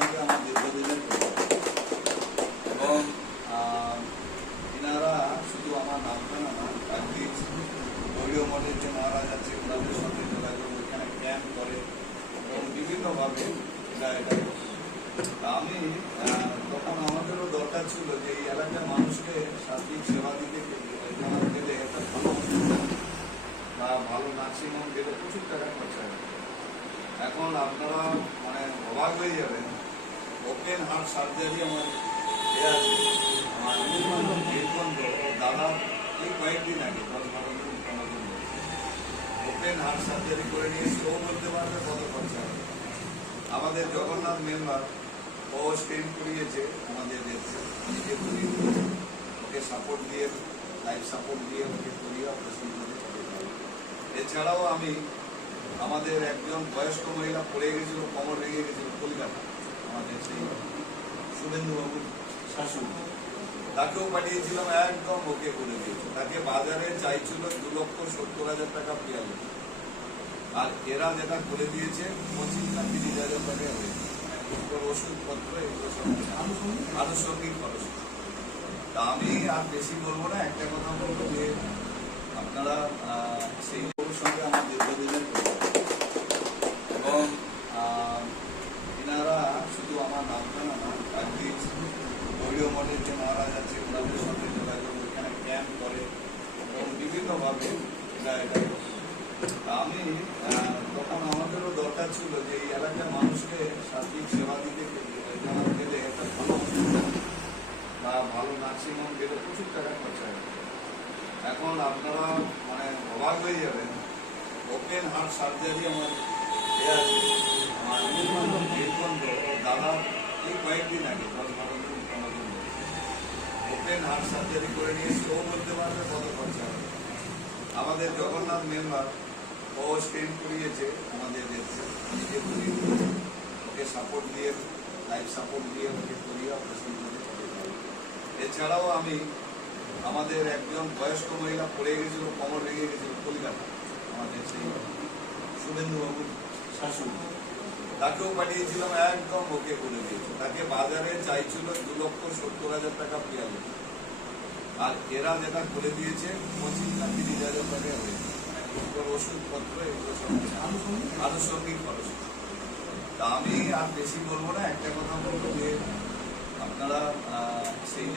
সঙ্গে আমার দীর্ঘদিনের পরিচয় এবং এনারা শুধু আমার নামটা না একদিন গৌরীয় মঠের যে মহারাজ আছে ওনাদের সঙ্গে যোগাযোগ, ওইখানে ক্যাম্প করে এবং বিভিন্নভাবে এটা আমি তখন আমাদেরও দরকার ছিল যে এই এলাকার মানুষকে সার্বিক সেবা দিতে গেলে একটা ভালো বা ভালো নার্সিংহোম গেলে প্রচুর টাকা খরচা হয়। এখন আপনারা মানে অবাক হয়ে যাবেন, ওপেন হার্ট সার্জারি আমার আছে দাদা এই কয়েকদিন আগে 10-12 দিন ওপেন হার্ট সার্জারি করে নিয়ে সেও বলতে পারবে কত খরচা হবে। আমাদের জগন্নাথ মেম্বার ও স্টেন করিয়েছে আমাদের নিজে করিয়ে ওকে সাপোর্ট দিয়ে লাইফ সাপোর্ট দিয়ে ওকে করিয়ে অপারেশন করে। এছাড়াও আমি আমাদের একজন বয়স্ক মহিলা পড়ে গেছিল, কোমর ভেঙে গেছিল কলকাতা, আমাদের সেই শুভেন্দুবাবুর শাশুড়ি, তাকেও পাঠিয়েছিলাম, একদম ওকে করে দিয়েছে। তাকে বাজারে চাইছিল 2,70,000 টাকা পেয়ালে, আর এরা যেটা করে দিয়েছে 25,000-30,000 টাকা হয়েছে। ওষুধপত্র এগুলো সব আনুষঙ্গিক খরচ। তা আমি আর বেশি বলবো না, একটা কথা বলবো যে আপনারা সেই সঙ্গে আমার দীর্ঘদিনের এবং এনারা শুধু আমার নামটা না একদিন গৌরীয় মঠের যে মহারাজ আছে ওনাদের সঙ্গে যোগাযোগ, ওইখানে ক্যাম্প করে এবং বিভিন্নভাবে এটা আমি তখন আমাদেরও দরকার ছিল যে এই এলাকার মানুষকে সার্বিক সেবা দিতে গেলে একটা ভালো বা ভালো নার্সিংহোম গেলে প্রচুর টাকা খরচা হয়। এখন আপনারা মানে অবাক হয়ে যাবেন, ওপেন হার্ট সার্জারি আমার আছে দাদা এই কয়েকদিন আগে 10-12 দিন ওপেন হার্ট সার্জারি করে নিয়ে সেও বলতে পারবে কত খরচা হবে। আমাদের জগন্নাথ মেম্বার ও স্টেন করিয়েছে আমাদের নিজে করিয়ে ওকে সাপোর্ট দিয়ে লাইফ সাপোর্ট দিয়ে ওকে করিয়ে অপারেশন করে। এছাড়াও আমি আমাদের একজন বয়স্ক মহিলা পড়ে গেছিল, কোমর ভেঙে গেছিল কলকাতা, আমাদের সেই শুভেন্দুবাবুর শাশুড়ি, তাকেও পাঠিয়েছিলাম, একদম ওকে করে দিয়েছে। তাকে বাজারে চাইছিল 2,70,000 টাকা পেয়ালে, আর এরা যেটা করে দিয়েছে 25,000-30,000 টাকা হয়েছে। ওষুধপত্র এগুলো সব আনুষঙ্গিক খরচ। তা আমি আর বেশি বলবো না, একটা কথা বলবো যে আপনারা সেই